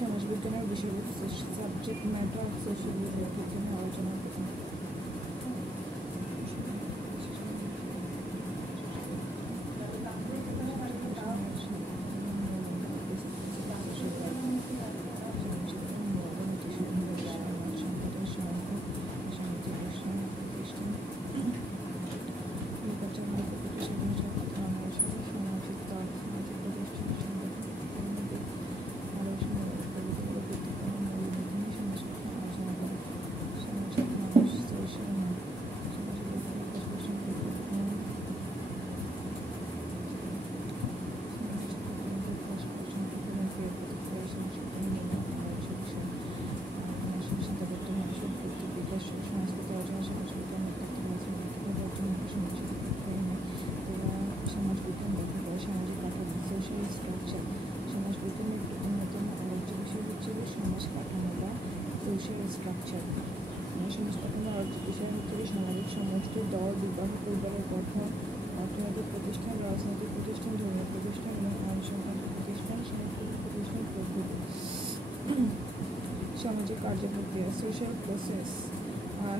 সমাজবিজ্ঞানের বিষয়বস্তু subject matter of sociology এখানে আলোচনা করুন। স্ট্রাকচার সমাজ কাঠামোর অর্থের বিষয় হচ্ছে সামাজিক সমষ্টি, দল, বিবাহ, পরিবারের গঠন, অর্থনৈতিক প্রতিষ্ঠান, রাজনৈতিক প্রতিষ্ঠান, ধর্মীয় প্রতিষ্ঠান এবং আইনসংক্রান্ত প্রতিষ্ঠান, সাংস্কৃতিক প্রতিষ্ঠান প্রভৃতি। সামাজিক কার্যপ্রক্রিয়া সোশ্যাল প্রসেস।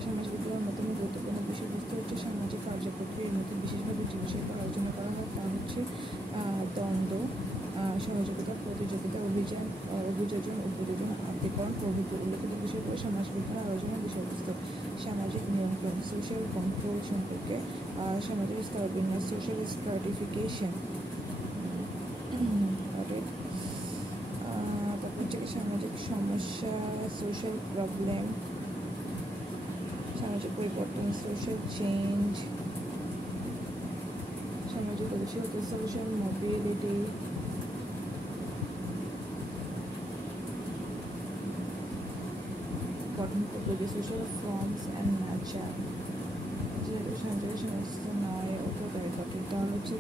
সমাজবিজ্ঞানের অন্যতম গুরুত্বপূর্ণ বিষয়বস্তু হচ্ছে সামাজিক কার্যপ্রক্রিয়া। এর মধ্যে বিশেষভাবে যে বিষয়গুলো আলোচনা করা হয় তা হচ্ছে দ্বন্দ্ব, সহযোগিতা, প্রতিযোগিতা, অভিযোজন, উপযোজন, আত্মীকরণ প্রভৃতি। উল্লেখিত বিষয়গুলো সমাজবিজ্ঞানের আলোচনার বিষয়বস্তু। সামাজিক নিয়ন্ত্রণ সোশ্যাল কন্ট্রোল সম্পর্কে। সামাজিক স্তরবিন্যাস সোশ্যাল স্ট্রাটিফিকেশন। তারপর হচ্ছে সামাজিক সমস্যা সোশ্যাল প্রবলেম। সামাজিক পরিবর্তন সোশ্যাল চেঞ্জ। সামাজিক অভিযোগ সোশ্যাল মোবিলিটি। গঠন পদ্ধতি সোশ্যাল ফর্মস অ্যান্ড নেচার। যেহেতু সামাজিক সমস্যা নয় উপকারিতা, তাহলে হচ্ছে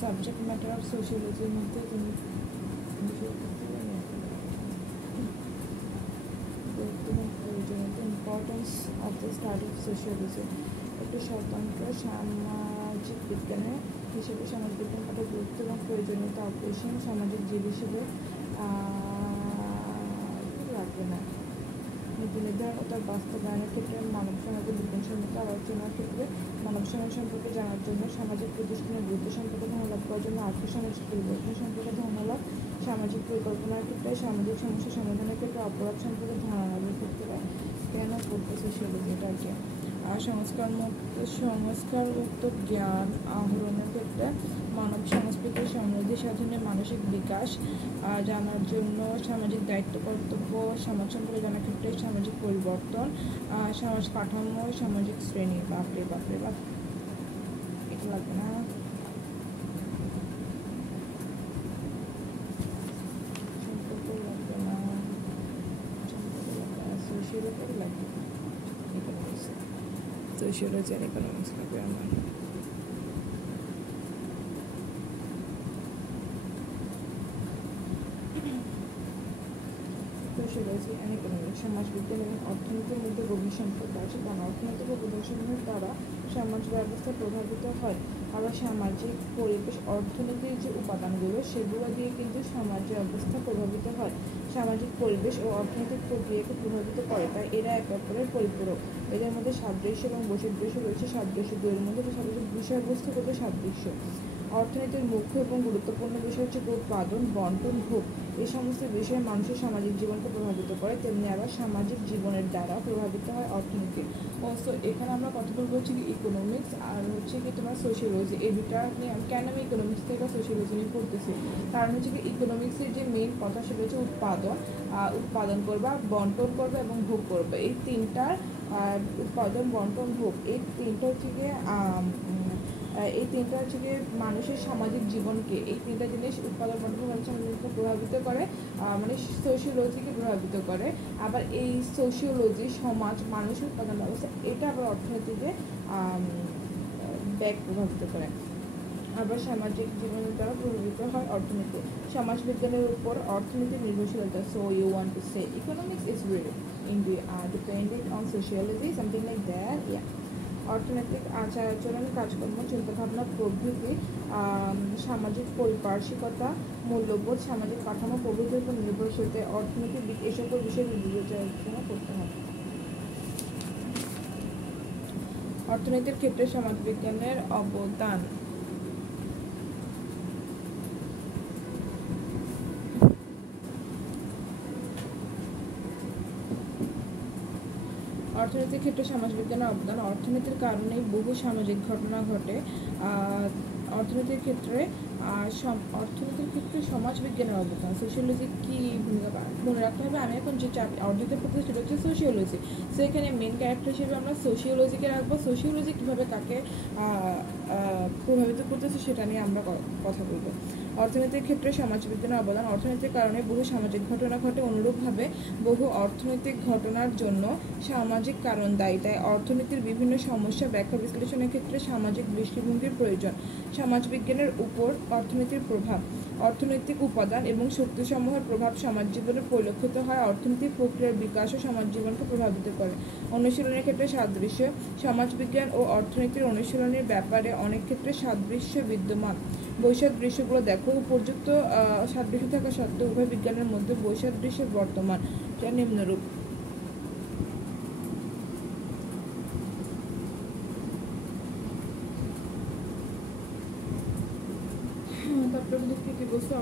সাবজেক্ট ম্যাটার অফ সোশিয়োলজির মধ্যে তুমি importance of the study of sociology. একটি স্বতন্ত্র সামাজিক বিজ্ঞানের হিসেবে সমাজবিজ্ঞান কত গুরুত্ব এবং প্রয়োজনীয়তা অপরিসীম। সামাজিক জীব হিসেবে লাগবে না। নীতি নির্ধারণ ও তার বাস্তবায়নের ক্ষেত্রে মানব সমাজের বিজ্ঞানসম্মত আলোচনার ক্ষেত্রে মানব সমাজ সম্পর্কে জানার জন্য, সামাজিক প্রতিষ্ঠানের গুরুত্ব সম্পর্কে ধারণা লাভ করার জন্য, আর্থিক সামাজিক পরিবর্তন সম্পর্কে ধারণা লাভ, সামাজিক পরিকল্পনার ক্ষেত্রে, সামাজিক সমস্যা সমাধানের ক্ষেত্রে, অপরাধ সম্পর্কে ধারণা লাভের ক্ষেত্রে কেন পড়তে সোশিয়োলজি এটাকে। আর সংস্কারমুক্ত জ্ঞান আহরণের ক্ষেত্রে, মানব সংস্কৃতির সমৃদ্ধি সাধনে, মানসিক বিকাশ জানার জন্য, সামাজিক দায়িত্ব কর্তব্য, সমাজ সম্পর্কে জানার ক্ষেত্রে, সামাজিক পরিবর্তন, সমাজ কাঠামো, সামাজিক শ্রেণী। বাপরে বাপরে বাপ, এটা লাগবে না। সোশিয়োলজি আর ইকোনমিক্স লাগবে আমার। সোশিয়োলজি অ্যান্ড ইকোনমিক্স সমাজবিজ্ঞান এবং অর্থনীতির মধ্যে গভীর সম্পর্ক আছে, কারণ অর্থনৈতিক উপাদানসমূহের দ্বারা সমাজ ব্যবস্থা প্রভাবিত হয়। আবার সামাজিক পরিবেশ অর্থনীতির যে উপাদানগুলো সেগুলো দিয়ে কিন্তু সমাজ ব্যবস্থা প্রভাবিত হয়, সামাজিক পরিবেশ ও অর্থনৈতিক প্রক্রিয়াকে প্রভাবিত করে, তাই এরা একে অপরের পরিপূরক। এদের মধ্যে সাদৃশ্য এবং বৈসাদৃশ্য রয়েছে। সাদৃশ্য দুইয়ের মধ্যে সাদৃশ্য বিষয়বস্তুগত সাদৃশ্য, অর্থনীতির মুখ্য এবং গুরুত্বপূর্ণ বিষয় হচ্ছে উৎপাদন, বন্টন, ভোগ। এই সমস্ত বিষয় মানুষের সামাজিক জীবনকে প্রভাবিত করে, তেমনি আবার সামাজিক জীবনের দ্বারা প্রভাবিত হয় অর্থনীতি। সো এখানে আমরা কথা বলবো হচ্ছে কি ইকোনমিক্স আর হচ্ছে কি তোমার সোশিওলজি। এই দুটা নিয়ে কেন আমি ইকোনমিক্স থেকে সোশিওলজি নিয়ে পড়তেছি, কারণ হচ্ছে কি ইকোনমিক্সের যে মেইন কথা সেটা হচ্ছে উৎপাদন করবা, বন্টন করবে এবং ভোগ করবে। এই তিনটার উৎপাদন, বন্টন, ভোগ, এই তিনটা হচ্ছে গিয়ে মানুষের সামাজিক জীবনকে, এই তিনটা জিনিস উৎপাদন, বন্টন, মানুষকে প্রভাবিত করে, মানে সোশিওলজিকে প্রভাবিত করে। আবার এই সোশিওলজি, সমাজ, মানুষের উৎপাদন ব্যবস্থা, এটা আবার অর্থনীতিকে প্রভাবিত করে। আবার সামাজিক জীবনের দ্বারা প্রভাবিত হয় অর্থনীতি। সমাজবিজ্ঞানের উপর অর্থনীতির নির্ভরশীলতা। So you want to say economics is really dependent on sociology, something like that, yeah. অর্থনৈতিক আচার আচরণ, কাজকর্ম, চিন্তাভাবনা প্রভৃতি, সামাজিক পারিপার্শ্বিকতা, মূল্যবোধ, সামাজিক কাঠামো প্রভৃতির উপর নির্ভরশীলতা অর্থনৈতিক এই সকল বিষয়ে বিবেচনা করতে হবে। অর্থনীতির ক্ষেত্রে সমাজবিজ্ঞানের অবদান। অর্থনীতির ক্ষেত্রে সমাজবিজ্ঞানের অবদান। অর্থনীতির কারণেই বহু সামাজিক ঘটনা ঘটে। অর্থনীতির ক্ষেত্রে সমাজবিজ্ঞানের অবদান। সোশিওলজি কি ভূমিকা মনে রাখতে হবে, আমি এখন যে অর্ধেকের পড়তে সেটা হচ্ছে সোশিওলজি। সেখানে মেন ক্যারেক্টার হিসেবে আমরা সোশিওলজিকে রাখবো। সোশিওলজি কীভাবে কাকে প্রভাবিত করতেছে সেটা নিয়ে আমরা কথা বলবো। অর্থনীতির ক্ষেত্রে সমাজবিজ্ঞানের অবদান। অর্থনীতির কারণে বহু সামাজিক ঘটনা ঘটে, অনুরূপভাবে বহু অর্থনৈতিক ঘটনার জন্য সামাজিক কারণ দায়ী। তাই অর্থনীতির বিভিন্ন সমস্যা ব্যাখ্যা বিশ্লেষণের ক্ষেত্রে সামাজিক দৃষ্টিভঙ্গির প্রয়োজন। সমাজবিজ্ঞানের উপর অর্থনীতির প্রভাব। অর্থনৈতিক উপাদান এবং শক্তিসমূহের প্রভাব সমাজ জীবনে পরিলক্ষিত হয়। অর্থনৈতিক প্রক্রিয়ার বিকাশও সমাজ জীবনকে প্রভাবিত করে। অনুশীলনের ক্ষেত্রে সাদৃশ্য। সমাজবিজ্ঞান ও অর্থনীতির অনুশীলনের ব্যাপারে অনেক ক্ষেত্রে সাদৃশ্য বিদ্যমান। বৈসাদৃশ্যগুলো দেখো। উপযুক্ত সাদৃশ্য থাকা সত্ত্বেও উভয় বিজ্ঞানের মধ্যে বৈসাদৃশ্য বর্তমান, যা নিম্নরূপ।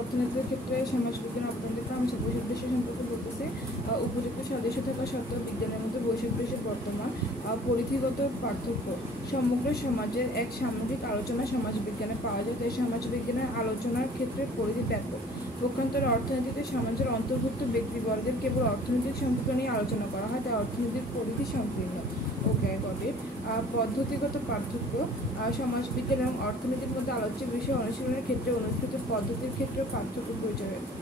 অর্থনীতির ক্ষেত্রে সমাজবিজ্ঞান অবদান দিতে আমি বৈসাদৃশ্য সম্পর্কে বলতেছি। উপযুক্ত সাদৃশ্য থাকা সত্ত্বেও বিজ্ঞানের মধ্যে বৈসাদৃশ্য বর্তমান। পরিধিগত পার্থক্য। সমগ্র সমাজের এক সামগ্রিক আলোচনা সমাজবিজ্ঞানে পাওয়া যায়, তাই সমাজবিজ্ঞানের আলোচনার ক্ষেত্রে পরিধি ব্যাপক। পক্ষান্তরে অর্থনীতিতে সমাজের অন্তর্ভুক্ত ব্যক্তিবর্গের কেবল অর্থনৈতিক সম্পর্ক নিয়ে আলোচনা করা হয়, তাই অর্থনৈতিক পরিধি সংকীর্ণ। ওকে, গট ইট। পদ্ধতিগত পার্থক্য। সমাজবিজ্ঞান এবং অর্থনীতির মধ্যে আলোচ্য বিষয় অনুশীলনের ক্ষেত্রে অনুষ্ঠিত পদ্ধতির ক্ষেত্রেও পার্থক্য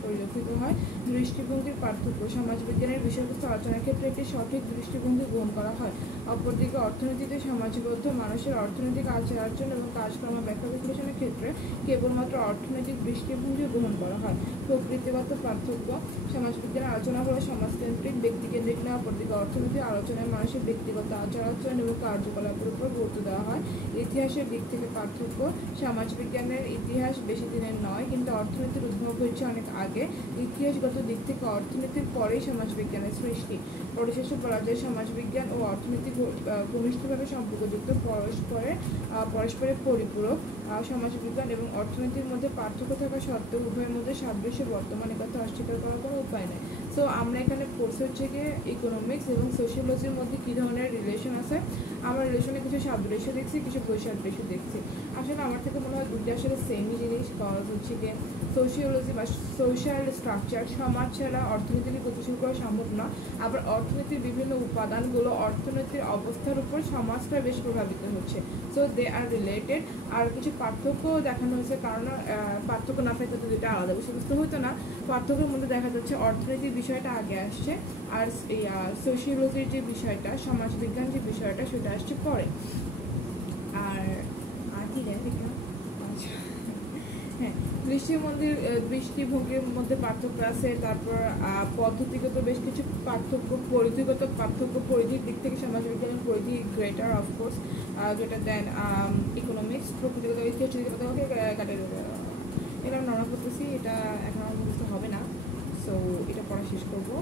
পরিলক্ষিত হয়। দৃষ্টিভঙ্গির পার্থক্য। সমাজবিজ্ঞানের বিষয়বস্তু আলোচনার ক্ষেত্রে একটি সঠিক দৃষ্টিভঙ্গি গ্রহণ করা হয়। অপরদিকে অর্থনীতিতে সমাজবদ্ধ মানুষের অর্থনৈতিক আচার আচরণ এবং কাজকর্ম ব্যাখ্যা বিশ্লেষণের ক্ষেত্রে কেবলমাত্র অর্থনৈতিক দৃষ্টিভঙ্গি গ্রহণ করা হয়। প্রকৃতিগত পার্থক্য। সমাজবিজ্ঞানের আলোচনা হলো সমাজকেন্দ্রিক, ব্যক্তিকেন্দ্রিক নয়। অপরদিকে অর্থনৈতিক আলোচনায় মানুষের ব্যক্তিগত আচার আচরণ এবং কার্যকলাপের উপর গুরুত্ব দেওয়া হয়। ইতিহাসের দিক থেকে পার্থক্য। সমাজবিজ্ঞানের ইতিহাস বেশি দিনের নয়, কিন্তু অর্থনীতির উদ্ভব হয়েছে অনেক আগে। ইতিহাসগত দিক থেকে অর্থনীতির পরেই সমাজবিজ্ঞানের সৃষ্টি। পরিশেষে বলা যায় সমাজবিজ্ঞান ও অর্থনীতি ঘনিষ্ঠভাবে সম্পর্কযুক্ত, পরস্পরের পরিপূরক। সমাজবিজ্ঞান এবং অর্থনীতির মধ্যে পার্থক্য থাকা সত্ত্বেও উভয়ের মধ্যে সাদৃশ্য বর্তমান, কথা অস্বীকার করার কোনো উপায় নেই। সো আমরা এখানে পড়ছি হচ্ছে গিয়ে ইকোনমিক্স এবং সোশিওলজির মধ্যে কী ধরনের রিলেশন আছে। আমরা রিলেশনে কিছু সাদৃশ্য দেখছি, কিছু বৈসাদৃশ্য দেখছি। আসলে আমার থেকে মনে হয় দুটি আসলে সেমই জিনিস। কজ হচ্ছে গিয়ে সোশিওলজি বা সোশ্যাল স্ট্রাকচার, সমাজ ছাড়া অর্থনীতিকে গতিশীল করা সম্ভব না। আবার অর্থনীতির বিভিন্ন উপাদানগুলো অর্থনীতির অবস্থার উপর সমাজটা বেশ প্রভাবিত হচ্ছে। So they R related. আর কিছু পার্থক্য দেখানো হয়েছে, কারণ পার্থক্য না থাকলে তো দুটো আলাদা বিষয়বস্তু হতো না। পার্থক্যের মধ্যে দেখা যাচ্ছে অর্থনীতির বিষয়টা আগে আসছে, আর এই সোশিওলজির যে বিষয়টা, সমাজবিজ্ঞান যে বিষয়টা, সেটা আসছে পরে। আর কি দেখে আচ্ছা, হ্যাঁ, দৃষ্টিভঙ্গির মধ্যে পার্থক্য আছে। তারপর পদ্ধতিগত বেশ কিছু পার্থক্য। পরিধিগত পার্থক্য। পরিধির দিক থেকে সমাজবিজ্ঞানের পরিধি greater, of course, greater than economics. প্রকৃতিগত ইতিহাস কাটে এটা আমি নর্মাল করতেছি, এটা এখন আমার মুখস্থ হবে না। সো এটা পড়া শেষ করবো,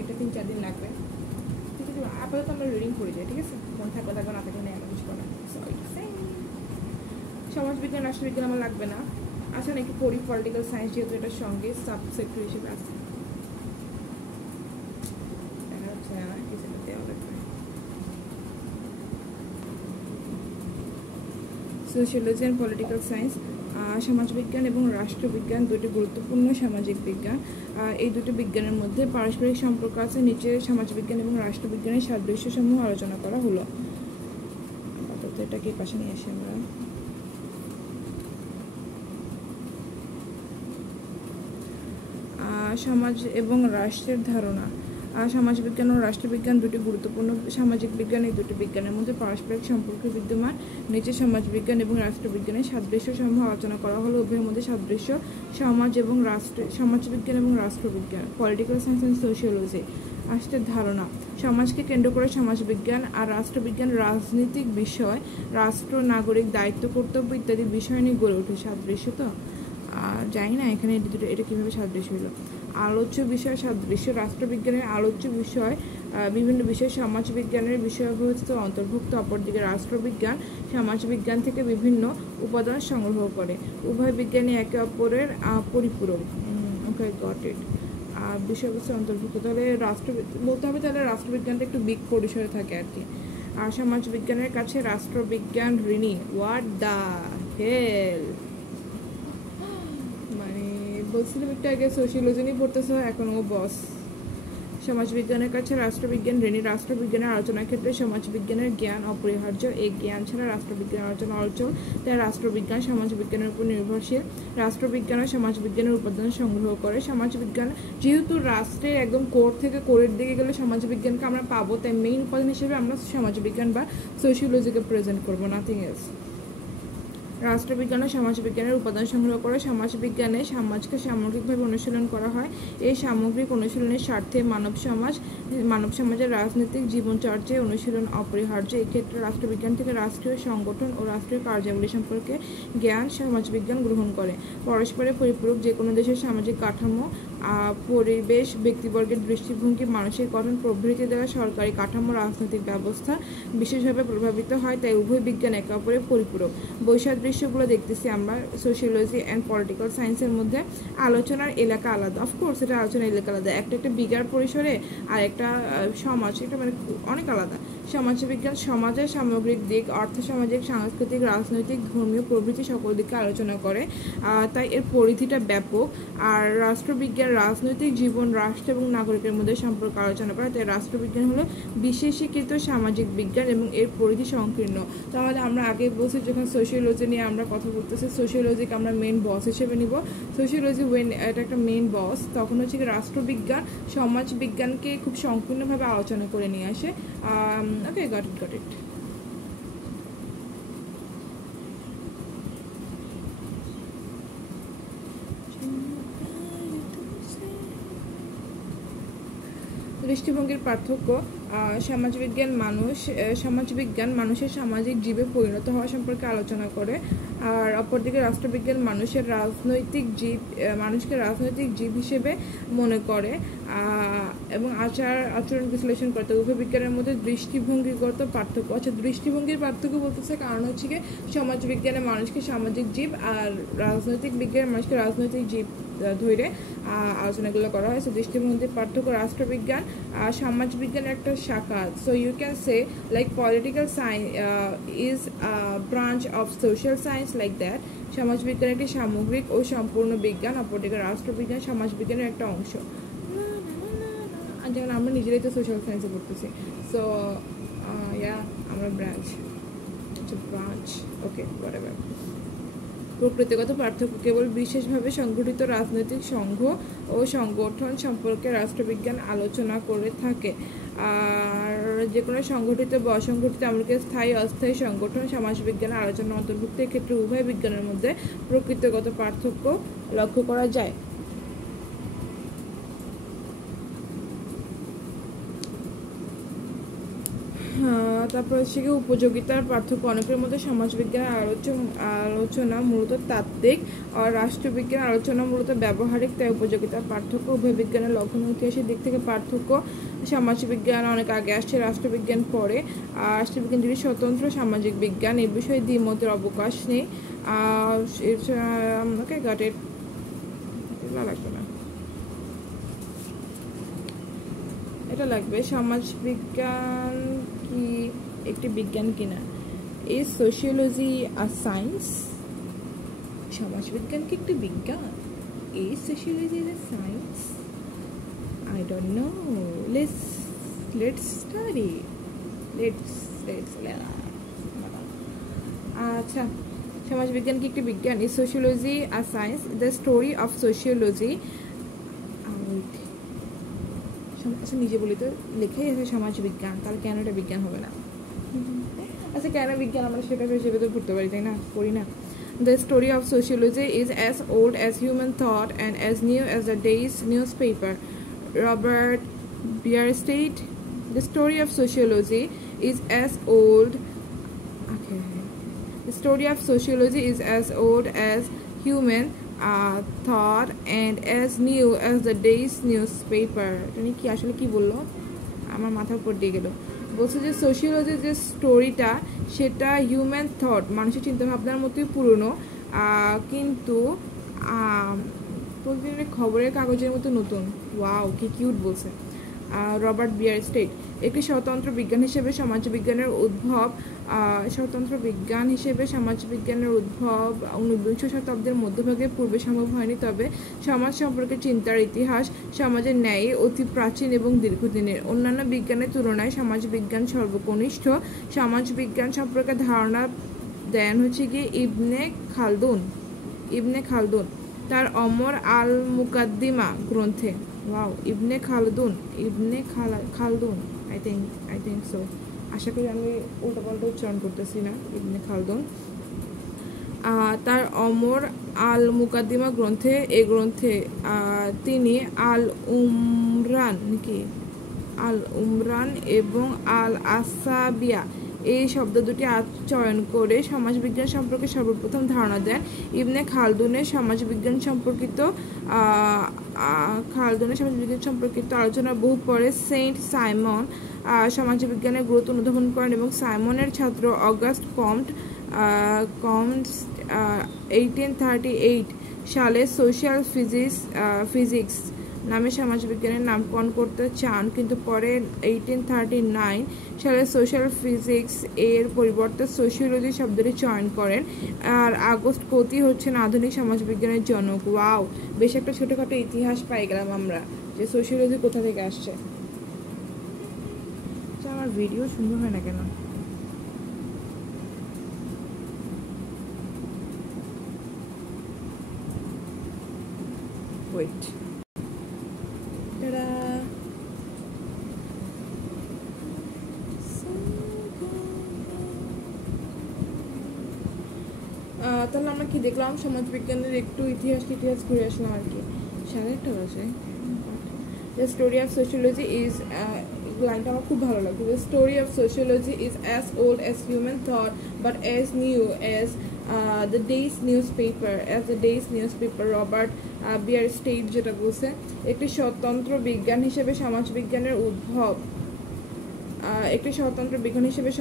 এটা 3-4 দিন লাগবে। ঠিক আছে, আপাতত আমরা রিডিং করে যাই। ঠিক আছে, মনে থাকবে না থাকলে এমন কিছু করার। সো সমাজবিজ্ঞান রাষ্ট্রবিজ্ঞান আমার লাগবে না। আচ্ছা না একটু পড়ি পলিটিক্যাল সায়েন্স, যেহেতু এটার সঙ্গে সাবসেক্টর হিসেবে আছে। দেখা যাচ্ছে না কিছুটা দেওয়া লাগবে। সোশিওলজি অ্যান্ড পলিটিক্যাল সায়েন্স, সমাজবিজ্ঞান এবং রাষ্ট্রবিজ্ঞান দুটি গুরুত্বপূর্ণ সামাজিক বিজ্ঞান। এই দুটি বিজ্ঞানের মধ্যে পারস্পরিক সম্পর্ক আছে। নিচে সমাজবিজ্ঞান এবং রাষ্ট্রবিজ্ঞানের সাদৃশ্যসমূহ আলোচনা করা হলো। আপাতত এটাকে পাশে নিয়ে আসি আমরা। সমাজ এবং রাষ্ট্রের ধারণা। সমাজবিজ্ঞান ও রাষ্ট্রবিজ্ঞান দুটি গুরুত্বপূর্ণ সামাজিক বিজ্ঞান। এই দুটি বিজ্ঞানের মধ্যে পারস্পরিক সম্পর্ক বিদ্যমান। নিচে সমাজবিজ্ঞান এবং রাষ্ট্রবিজ্ঞানের সাদৃশ্য সমূহ আলোচনা করা হলো। উভয়ের মধ্যে সাদৃশ্য সমাজবিজ্ঞান এবং রাষ্ট্রবিজ্ঞান। পলিটিক্যাল সায়েন্স অ্যান্ড সোশিওলজি, রাষ্ট্রের ধারণা। সমাজকে কেন্দ্র করে সমাজবিজ্ঞান, আর রাষ্ট্রবিজ্ঞান রাজনৈতিক বিষয়, রাষ্ট্র, নাগরিক, দায়িত্ব, কর্তব্য ইত্যাদি বিষয় নিয়ে গড়ে ওঠে। সাদৃশ্য তো জানি না এখানে এটা কীভাবে সাদৃশ্য হলো। আলোচ্য বিষয় সাদৃশ্য। রাষ্ট্রবিজ্ঞানের আলোচ্য বিষয় বিভিন্ন বিষয় সমাজবিজ্ঞানের বিষয়বস্তু অন্তর্ভুক্ত। অপরদিকে রাষ্ট্রবিজ্ঞান সমাজবিজ্ঞান থেকে বিভিন্ন উপাদান সংগ্রহ করে। উভয় বিজ্ঞানী একে অপরের পরিপূরক। ওকে, গট ইট। বিষয়বস্তু অন্তর্ভুক্ত, তাহলে বলতে হবে তাহলে রাষ্ট্রবিজ্ঞানটা একটু বিগ পরিসরে থাকে আর কি। আর সমাজবিজ্ঞানের কাছে রাষ্ট্রবিজ্ঞান ঋণী। হোয়াট দ্য হেল, বলছিলাম একটু আগে সোশিওলজি নিয়ে পড়তেছে, এখন ও বস। সমাজবিজ্ঞানের কাছে রাষ্ট্রবিজ্ঞান ঋণী। রাষ্ট্রবিজ্ঞানের আলোচনার ক্ষেত্রে সমাজবিজ্ঞানের জ্ঞান অপরিহার্য। এই জ্ঞান ছাড়া রাষ্ট্রবিজ্ঞানের আলোচনা অচল। তাই রাষ্ট্রবিজ্ঞান সমাজবিজ্ঞানের উপর নির্ভরশীল। রাষ্ট্রবিজ্ঞান ও সমাজবিজ্ঞানের উপাদান সংগ্রহ করে। সমাজবিজ্ঞান যেহেতু রাষ্ট্রের একদম কোর থেকে কোরের দিকে গেলে সমাজবিজ্ঞানকে আমরা পাবো, তাই মেইন উপাদান হিসেবে আমরা সমাজবিজ্ঞান বা সোশিওলজিকে প্রেজেন্ট করবো, নাথিং এলস। রাষ্ট্রবিজ্ঞান ও সমাজবিজ্ঞানের উপাদান সংগ্রহ করে। সমাজবিজ্ঞানে সমাজকে সামগ্রিকভাবে অনুশীলন করা হয়। এই সামগ্রিক অনুশীলনের স্বার্থে মানব সমাজের রাজনৈতিক জীবনচর্যায় অনুশীলন অপরিহার্য। এক্ষেত্রে রাষ্ট্রবিজ্ঞান থেকে রাষ্ট্রীয় সংগঠন ও রাষ্ট্রীয় কার্যাবলী সম্পর্কে জ্ঞান সমাজবিজ্ঞান গ্রহণ করে। পরস্পরের পরিপূরক। যে কোনো দেশের সামাজিক কাঠামো, পরিবেশ, ব্যক্তিবর্গের দৃষ্টিভঙ্গি, মানসিক গঠন প্রভৃতি দ্বারা সরকারি কাঠামো, রাজনৈতিক ব্যবস্থা বিশেষভাবে প্রভাবিত হয়। তাই উভয় বিজ্ঞান একে অপরের পরিপূরক। বৈসাদৃশ্যগুলো দেখতেছি আমরা সোশিওলজি অ্যান্ড পলিটিক্যাল সায়েন্সের মধ্যে। আলোচনার এলাকা আলাদা, অফকোর্স এটা আলোচনার এলাকা আলাদা, একটা বিগার পরিসরে, আর একটা সমাজ, এটা মানে অনেক আলাদা। সমাজবিজ্ঞান সমাজের সামগ্রিক দিক, অর্থসামাজিক, সাংস্কৃতিক, রাজনৈতিক, ধর্মীয় প্রভৃতি সকল দিকে আলোচনা করে, তাই এর পরিধিটা ব্যাপক। আর রাষ্ট্রবিজ্ঞান রাজনৈতিক জীবন, রাষ্ট্র এবং নাগরিকের মধ্যে সম্পর্ক আলোচনা করে। তাই রাষ্ট্রবিজ্ঞান হলো বিশেষীকৃত সামাজিক বিজ্ঞান এবং এর পরিধি সংকীর্ণ। তাহলে আমরা আগে বলছি যখন সোশিওলজি নিয়ে আমরা কথা বলতেছি, সোশিওলজিকে আমরা মেন বস হিসেবে নিব। সোশিওলজি এটা একটা মেন বস, তখন হচ্ছে কি রাষ্ট্রবিজ্ঞান সমাজবিজ্ঞানকে খুব সম্পূর্ণভাবে আলোচনা করে নিয়ে আসে। ওকে, গট ইট। দৃষ্টিভঙ্গির পার্থক্য। সমাজবিজ্ঞান মানুষের সামাজিক জীবে পরিণত হওয়া সম্পর্কে আলোচনা করে। আর অপরদিকে রাষ্ট্রবিজ্ঞান মানুষকে রাজনৈতিক জীব হিসেবে মনে করে এবং আচরণ বিশ্লেষণ করতে। উভয় বিজ্ঞানের মধ্যে দৃষ্টিভঙ্গিগত পার্থক্য। আচ্ছা, দৃষ্টিভঙ্গির পার্থক্য বলতেছে, কারণ হচ্ছে কি সমাজবিজ্ঞানে মানুষকে সামাজিক জীব, আর রাজনৈতিক বিজ্ঞানে মানুষকে রাজনৈতিক জীব ধরে আলোচনাগুলো করা হয়। সো দৃষ্টিভঙ্গির পার্থক্য। রাষ্ট্রবিজ্ঞান সমাজবিজ্ঞানের একটা শাখা। So you can say like political science is branch of social science, like that. সমাজবিজ্ঞান একটি সামগ্রিক ও সম্পূর্ণ বিজ্ঞান। অপরদিকে রাষ্ট্রবিজ্ঞান সমাজবিজ্ঞানের একটা অংশ। যেমন আমরা নিজেরাই তো সোশ্যাল সায়েন্সে পড়তেছি। সো আমরা ব্রাঞ্চ, ওকে, হোয়াটএভার। প্রকৃতিগত পার্থক্য। কেবল বিশেষভাবে সংগঠিত রাজনৈতিক সংঘ ও সংগঠন সম্পর্কে রাষ্ট্রবিজ্ঞান আলোচনা করে থাকে। আর যে কোনো সংগঠিত বা অসংগঠিত এমনকি স্থায়ী অস্থায়ী সংগঠন সমাজবিজ্ঞানের আলোচনা অন্তর্ভুক্ত। এক্ষেত্রে উভয় বিজ্ঞানের মধ্যে প্রকৃতিগত পার্থক্য লক্ষ্য করা যায়। তারপর হচ্ছে কি উপযোগিতার পার্থক্য। অনেকের মধ্যে সমাজবিজ্ঞানের আলোচনা মূলত তাত্ত্বিক আর রাষ্ট্রবিজ্ঞানের আলোচনা মূলত ব্যবহারিক, তাই উপযোগিতার পার্থক্য। উভয় বিজ্ঞানের লক্ষণ ঐতিহাসিক দিক থেকে পার্থক্য। সমাজবিজ্ঞান অনেক আগে আসছে, রাষ্ট্রবিজ্ঞান পরে। রাষ্ট্রবিজ্ঞান যদি স্বতন্ত্র সামাজিক বিজ্ঞান, এ বিষয়ে দ্বিমতের অবকাশ নেই। ওকে গট ইট, এগুলো লাগবে না, এটা লাগবে। সমাজ বিজ্ঞান কি একটি বিজ্ঞান কিনা? Is sociology a science? সমাজ বিজ্ঞান কি একটি বিজ্ঞান? Is sociology a science? I don't know. Let's study. Let's আচ্ছা, সমাজ বিজ্ঞান কি একটি বিজ্ঞান? Is sociology a science? The story of sociology, আচ্ছা নিজে বলি তো, লেখাই আছে সমাজ বিজ্ঞান, তাহলে কেন এটা বিজ্ঞান হবে না? আচ্ছা কেন বিজ্ঞান আমরা সেটা হিসেবে তো পড়তে পারি, তাই না? পড়ি না। The story of sociology is as old as human thought and as new as the day's newspaper. Robert Bierstedt. The story of sociology is as old. Okay. The story of sociology is as old as human thought and as new as the day's newspaper. তুমি কি আসলে কি বললো? আমার মাথার উপর দিয়ে গেল। বলছে যে সোশিওলজির যে স্টোরিটা সেটা হিউম্যান থট, মানুষের চিন্তাভাবনার মতোই পুরনো, কিন্তু প্রতিদিনের খবরের কাগজের মতো নতুন। ওয়াও, কি কিউট বলছে। রবার্ট বিয়ারস্টেড। একটি স্বতন্ত্র বিজ্ঞান হিসেবে সমাজবিজ্ঞানের উদ্ভব ঊনবিংশ শতাব্দীর মধ্যভাগে পূর্বে সম্ভব হয়নি, তবে সমাজ সম্পর্কে চিন্তার ইতিহাস সমাজের ন্যায় অতি প্রাচীন এবং দীর্ঘদিনের। অন্যান্য বিজ্ঞানের তুলনায় সমাজবিজ্ঞান সর্বকনিষ্ঠ। সমাজবিজ্ঞান সম্পর্কে ধারণা দেন হচ্ছে গিয়ে ইবনে খালদুন তার অমর আল মুকাদ্দিমা গ্রন্থে। Wow, Ibn Khaldun I think so, আশা করি আমি উল্টাপাল্টা উচ্চারণ করতেছি না। ইবনে খালদুন তার অমর আল মুকাদ্দিমা গ্রন্থে, এই গ্রন্থে তিনি আল উমরান এবং আল আসাবিয়া এই শব্দ দুটি চয়ন করে সমাজবিজ্ঞান সম্পর্কে সর্বপ্রথম ধারণা দেন। ইবনে খালদুনের সমাজবিজ্ঞান সম্পর্কিত আলোচনা বহু পরে সেন্ট সাইমন সমাজবিজ্ঞানের গুরুত্ব অনুধাবন করেন এবং সাইমনের ছাত্র অগাস্ট কম্ট 1838 সালে সোশ্যাল ফিজিক্স নামে সমাজবিজ্ঞানের নামকরণ করতে চান, কিন্তু পরে 1839 সালে সোশ্যাল ফিজিক্স এর পরিবর্তে সোশিওলজি শব্দটি চয়ন করেন। আর আগস্ট কোতি হচ্ছেন আধুনিক সমাজবিজ্ঞানের জনক। ওয়াও, বেশ একটা ছোটখাটো ইতিহাস পাই গেলাম আমরা যে সোশিওলজি কোথা থেকে আসছে। আমার ভিডিও সুন্দর হয় না কেন? ওয়েট, তাহলে আমরা কি দেখলাম? সমাজবিজ্ঞানের একটু ইতিহাস ঘুরে আসলাম আর কি। 1:30 বাজে। The story of sociology is লাইনটা আমার খুব ভালো লাগছে। The story of sociology is as old as human thought but as new as the day's newspaper. Robert Bierstedt যেটা বলছে, একটি স্বতন্ত্র বিজ্ঞান হিসেবে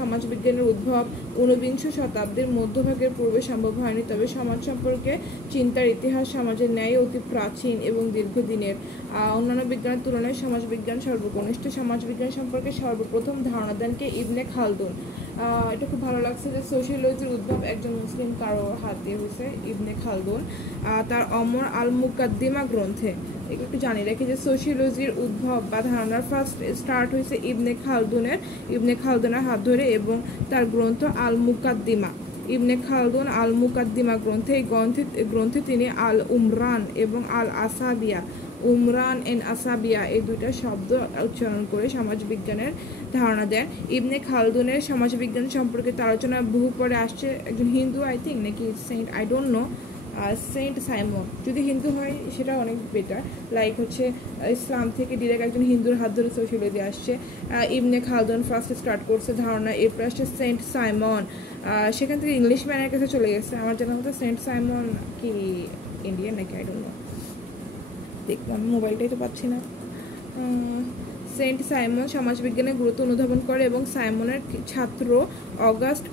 সমাজবিজ্ঞানের উদ্ভব ঊনবিংশ শতাব্দীর মধ্যভাগের পূর্বে সম্ভব হয়নি, তবে সমাজ সম্পর্কে চিন্তার ইতিহাস সমাজের ন্যায় অতি প্রাচীন এবং দীর্ঘদিনের। অন্যান্য বিজ্ঞানের তুলনায় সমাজবিজ্ঞান সর্বকনিষ্ঠ। সমাজবিজ্ঞান সম্পর্কে সর্বপ্রথম ধারণা দেন কে? ইবনে খালদুন। এটা খুব ভালো লাগছে যে সোশিওলজির উদ্ভব একজন মুসলিম কারো হাত দিয়ে হয়েছে, ইবনে খালদুন তার অমর আল মুকাদ্দিমা গ্রন্থে। একটু জানি রাখি যে সোশিওলজির উদ্ভব বা ধারণার ফার্স্ট স্টার্ট হয়েছে ইবনে খালদুনের হাত ধরে এবং তার গ্রন্থ আল মুকাদ্দিমা। ইবনে খালদুন আল মুকাদ্দিমা গ্রন্থে তিনি আল উমরান এবং আল আসাবিয়া এই দুইটা শব্দ উচ্চারণ করে সমাজবিজ্ঞানের ধারণা দেন। ইবনে খালদুনের সমাজবিজ্ঞান সম্পর্কিত আলোচনা বহু পরে আসছে একজন হিন্দু, আই থিঙ্ক, নাকি saint, I don't know, saint Simon. যদি হিন্দু হয় সেটা অনেক বেটার, লাইক হচ্ছে ইসলাম থেকে ডিরেক্ট একজন হিন্দুর হাত ধরে সোশিওলজি আসছে। ইবনে খালদুন ফার্স্ট স্টার্ট করছে ধারণা, এরপর আসছে সেন্ট সাইমন, সেখান থেকে ইংলিশ ম্যানের কাছে চলে গেছে। আমার জানা মতো সেন্ট সাইমন কি ইন্ডিয়ান নাকি, আই ডোন্ট নো, দেখলাম মোবাইলটাই তো পাচ্ছি না। সেন্ট সাইমন সমাজবিজ্ঞানের গুরুত্ব অনুধাবন করে এবং সাইমনের ছাত্র অগাস্ট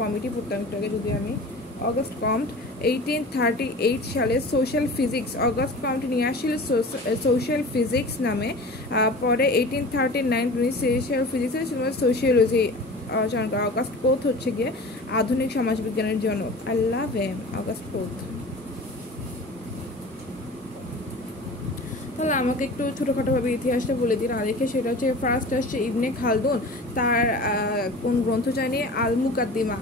কমিটি পড়তাম একটু আগে, যদি আমি অগাস্ট কম্ট 1838 সালে সোশ্যাল ফিজিক্স, অগাস্ট কম্ট নিয়ে আসছিল সোশ্যাল ফিজিক্স নামে। পরে 1839 সোশ্যাল ফিজিক্স সোশিয়োলজি অর্জন করা। অগাস্ট কোথ হচ্ছে গিয়ে আধুনিক সমাজবিজ্ঞানের জনক। I love him, August Comte. তাহলে আমাকে একটু ছোটোখাটোভাবে ইতিহাসটা বলে দিন আরেকে। সেটা হচ্ছে ফার্স্ট আসছে ইবনে খালদুন, তার কোন গ্রন্থ জানি আল মুকাদ্দিমা,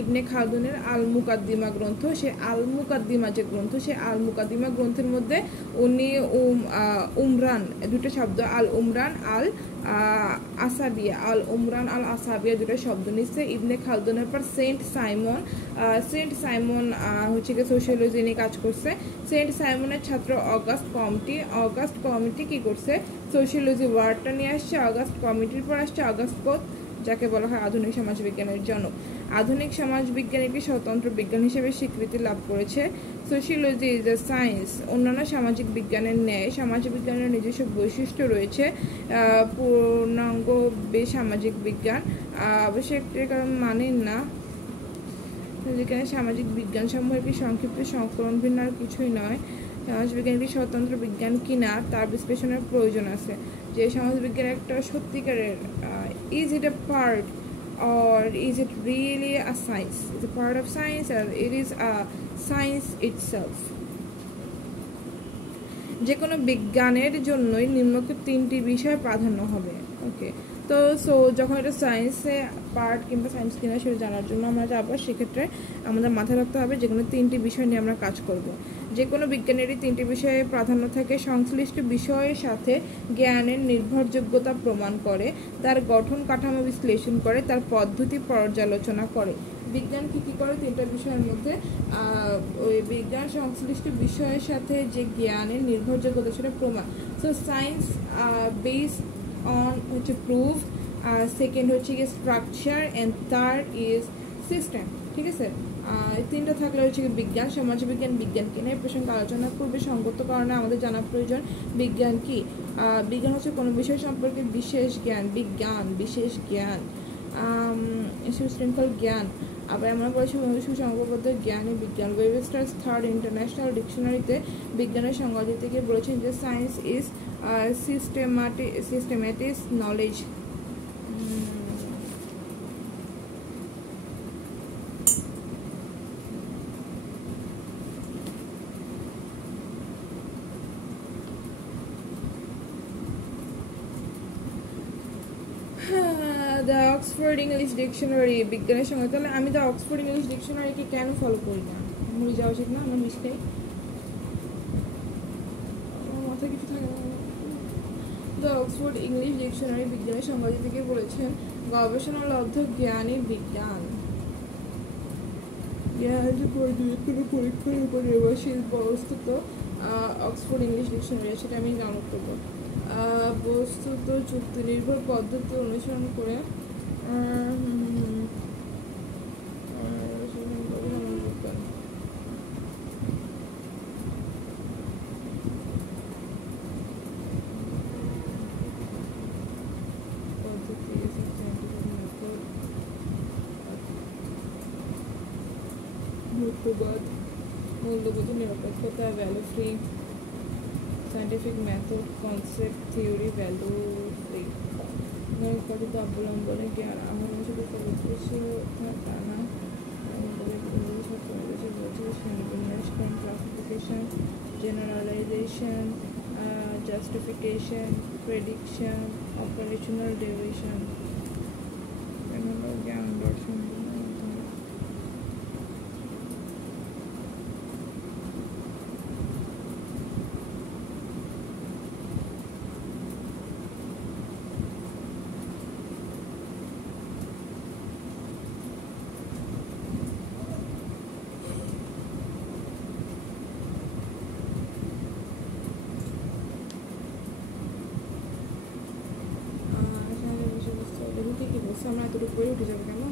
ইবনে খালদুনের আল মুকাদ্দিমা গ্রন্থ। সে আল মুকাদ্দিমা যে গ্রন্থ, সে আল মুকাদ্দিমা গ্রন্থের মধ্যে উনি উমরান, দুটো শব্দ আল উমরান আল আসাবিয়া, আল উমরান আল আসাবিয়া দুটো শব্দ নিচ্ছে। ইবনে খালদুনের পর সেন্ট সাইমন হচ্ছে গিয়ে সোশিয়োলজি নিয়ে কাজ করছে। সেন্ট সাইমনের ছাত্র অগাস্ট কমিটি কি করছে, সোশিয়োলজি ওয়ার্ডটা নিয়ে আসছে। অগাস্ট কমিটির পর আসছে অগাস্ট কোথ, যাকে বলা হয় আধুনিক সমাজবিজ্ঞানের জনক। আধুনিক সমাজবিজ্ঞান একটি স্বতন্ত্র বিজ্ঞান হিসেবে স্বীকৃতি লাভ করেছে। Sociology is a science. অন্যান্য সামাজিক বিজ্ঞানের ন্যায় সমাজবিজ্ঞানের নিজস্ব বৈশিষ্ট্য রয়েছে। পূর্ণাঙ্গ বেসামাজিক বিজ্ঞান অবশ্যই একটির কারণ মানেন না, যেখানে সামাজিক বিজ্ঞান সমূহ একটি সংক্ষিপ্ত সংস্করণ, ভিন্ন আর কিছুই নয়। সমাজবিজ্ঞান একটি স্বতন্ত্র বিজ্ঞান কিনা তার বিশ্লেষণের প্রয়োজন আছে। যে সমাজবিজ্ঞান একটা সত্যিকারের is it a part or is it really a science? Is it a part of science or it is a science itself? যে কোনো বিজ্ঞানের জন্যই নিম্নোক্ত তিনটি বিষয় প্রাধান্য হবে। ওকে, তো যখন এটা সায়েন্সে পার্ট কিংবা সায়েন্স কিনা সেটা জানার জন্য আমরা যাবো, সেক্ষেত্রে আমাদের মাথায় রাখতে হবে যে কোনো তিনটি বিষয় নিয়ে আমরা কাজ করব। যে কোনো বিজ্ঞানেরই তিনটি বিষয়ে প্রাধান্য থাকে। সংশ্লিষ্ট বিষয়ের সাথে জ্ঞানের নির্ভরযোগ্যতা প্রমাণ করে, তার গঠন কাঠামো বিশ্লেষণ করে, তার পদ্ধতি পর্যালোচনা করে। বিজ্ঞান কী করে তিনটা বিষয়ের মধ্যে, ওই বিজ্ঞান সংশ্লিষ্ট বিষয়ের সাথে যে জ্ঞানের নির্ভরযোগ্যতা সেটা প্রমাণ। সো সায়েন্স বেসড অন হচ্ছে প্রুফ, সেকেন্ড হচ্ছে গিয়ে structure and third is system. ঠিক আছে, তিনটা থাকলে হচ্ছে কি বিজ্ঞান। সমাজবিজ্ঞান বিজ্ঞান কিনা এই প্রসঙ্গে আলোচনা করবে। সঙ্গত কারণে আমাদের জানা প্রয়োজন বিজ্ঞান কি। বিজ্ঞান হচ্ছে কোনো বিষয় সম্পর্কে বিশেষ জ্ঞান, বিজ্ঞান বিশেষ জ্ঞান, সুশৃঙ্খল জ্ঞান। আবার আমরা বলেছি সুসংজ্ঞাবদ্ধ জ্ঞানে বিজ্ঞান। ওয়েবস্টার্স থার্ড ইন্টারন্যাশনাল ডিকশনারিতে বিজ্ঞানের সংজ্ঞা দিতে গিয়ে বলেছেন যে science is systematic knowledge. The Oxford English dictionary বিজ্ঞানের সঙ্গে। তাহলে আমি দ্য অক্সফোর্ড ইংলিশ ডিকশনারিকে কেন ফলো করি না? মুড়ি যাওয়া উচিত না? আমরা মিশতে মাথায় কিছু থাকে না। দ্য অক্সফোর্ড ইংলিশ ডিকশনারি বিজ্ঞানের সংজ্ঞা দিতে গিয়ে বলেছেন গবেষণালব্ধ জ্ঞানই বিজ্ঞান। কোনো পরীক্ষার উপর নির্ভরশীল বস্তুত অক্সফোর্ড ইংলিশ ডিকশনারি, সেটা আমি ডাউনলোড করবো। বস্তুত যুক্তি নির্ভর পদ্ধতি অনুসরণ করে মূল্যবোধ নিরপেক্ষতা, value free, scientific method, concept, theory, value free. পদ্ধতি অবলম্বনে জ্ঞান আহরণ শুধু উদ্দেশ্য তা না, classification, generalisation, justification, prediction, operational derivation. জ্ঞান দর্শন আমরা এতটুকু করে উঠে যাবো কেন?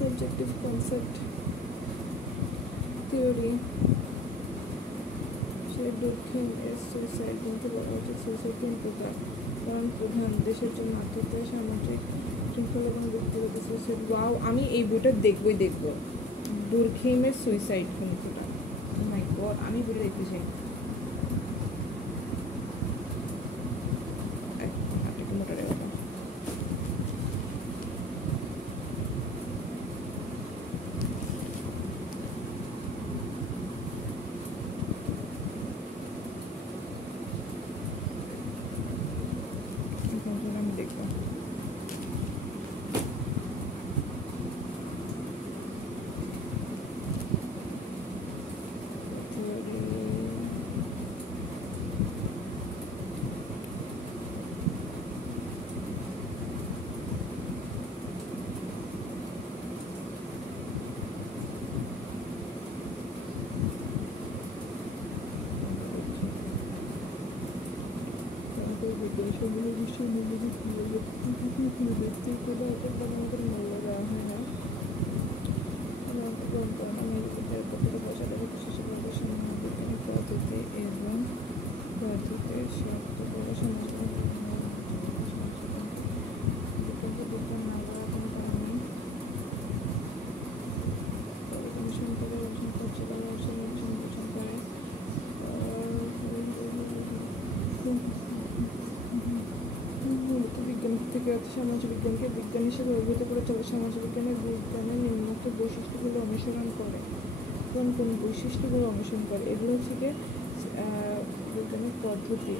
Subjective concept থিওরি সে দক্ষিণ এর সুইসাইড বলতে বলা উচিত সুইসাইড তিন প্রকার কারণ প্রধান দেশের জন্য আত্মহত্যা সামাজিক শৃঙ্খলা এবং ব্যক্তিগত সুইসাইড। ওয়াও, আমি এই বইটা দেখবো দুর্খিমের সুইসাইড কোনটা। মাই গড, আমি বইটা দেখতে চাই। আমি দেখবো বিজ্ঞানী বিশ্বের মূল্যবোধ ব্যক্তির কোনো আমাদের মূল্য দেওয়া হয় না বিজ্ঞানী পদ্ধতি এবং পদ্ধতির শব্দ বলে সমাজ বিজ্ঞান না করার কোনো কারণ নেই। অনুসরণ করে অনুসরণ করে বিজ্ঞান থেকে সমাজ বিজ্ঞানকে বিজ্ঞান হিসেবে অভিহিত করে চলে। সমাজ বিজ্ঞানের নিম্নোক্ত বৈশিষ্ট্যগুলো অনুসরণ করে। কোন বৈশিষ্ট্যগুলো অনুসরণ করে এগুলো হচ্ছে গিয়ে বৈজ্ঞানিক পদ্ধতি।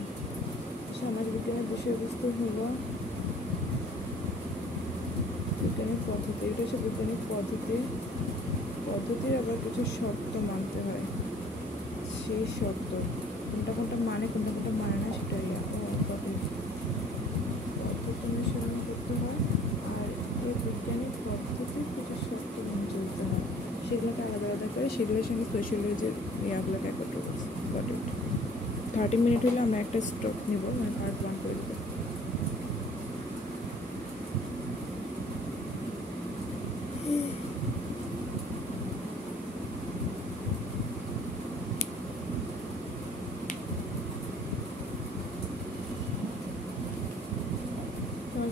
সমাজ বিজ্ঞানের বিষয়বস্তু হলো বৈজ্ঞানিক পদ্ধতি। এটা হচ্ছে বৈজ্ঞানিক পদ্ধতির আবার কিছু শর্ত মানতে হয়। সেই শর্ত কোনটা মানে কোনটা মানে না সেটাই অনুসরণ করতে হয়। আর এই বৈজ্ঞানিক পদ্ধতির কিছু শর্ত মেনে চলতে হয়, সেগুলোকে আলাদা করে সেগুলোর সঙ্গে সোশ্যালজির ইয়াগুলোকে একত্র করছি। 30 মিনিট হলে আমরা একটা স্টপ নিব, মানে পার্ট 1 করে দেবো।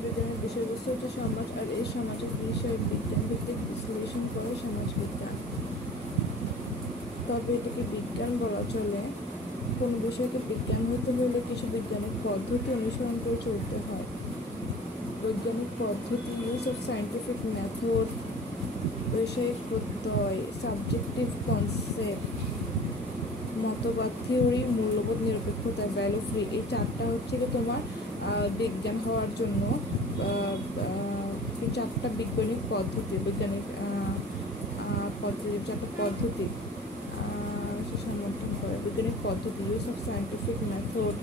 বিজ্ঞানের বিষয়বস্তু হচ্ছে সমাজ, আর এই সামাজিক বিষয়ের বিজ্ঞান ভিত্তিক বিশ্লেষণ করে সমাজ বিজ্ঞান। তবে এটাকে বিজ্ঞান বলা চলে। কোন বিষয়কে বিজ্ঞান হতে হলে কিছু বৈজ্ঞানিক পদ্ধতি অনুসরণ করে চলতে হয়। বৈজ্ঞানিক পদ্ধতি ইউজ অফ সায়েন্টিফিক মেথড, বৈষয়িক প্রত্যয়, সাবজেক্টিভ কনসেপ্ট, মতবাদ, থিওরি, মূল্যবোধ, নিরপেক্ষতা, ভ্যালু ফ্রি। এই চারটা হচ্ছে কি তোমার বিজ্ঞান হওয়ার জন্য চারটা বৈজ্ঞানিক পদ্ধতি, চারটা পদ্ধতি সমর্থন করে। বৈজ্ঞানিক পদ্ধতি ইউজ অফ সায়েন্টিফিক মেথড,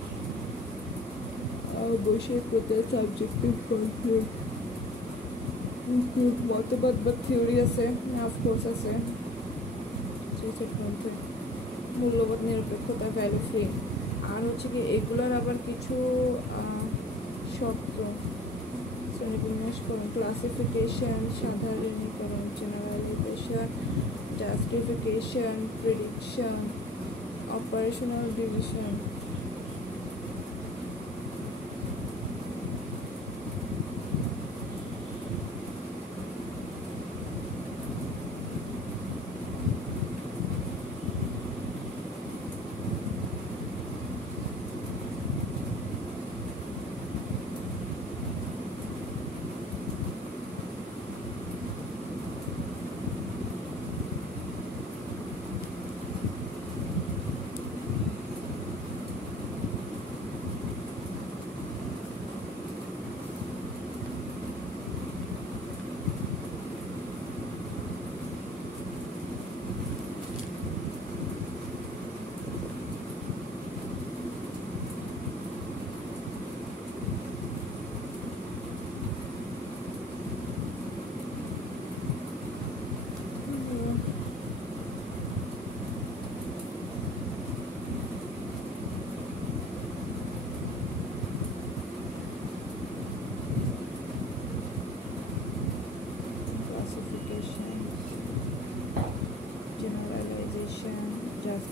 বৈষয়িক প্রত্যয়, সাবজেক্টিভ কনসেপ্ট, মতবাদ বা থিওরি আছে, অফকোর্স আছে, মূল্যবোধ, নিরপেক্ষতা, ভ্যালু ফ্রি। আর হচ্ছে কি এগুলোর আবার কিছু শর্ত, শ্রেণীবিন্যাসকরণ, ক্লাসিফিকেশন, সাধারণীকরণ, generalisation, justification, prediction, operational division.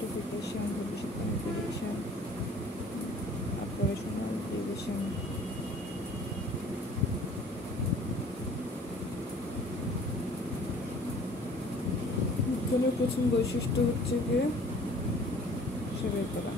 Identification, ভবিষ্যৎ ম্যানিপুলেশন, অপারেশনাল রিলেশন। বিজ্ঞানের প্রথম বৈশিষ্ট্য হচ্ছে গিয়ে সে বের করা।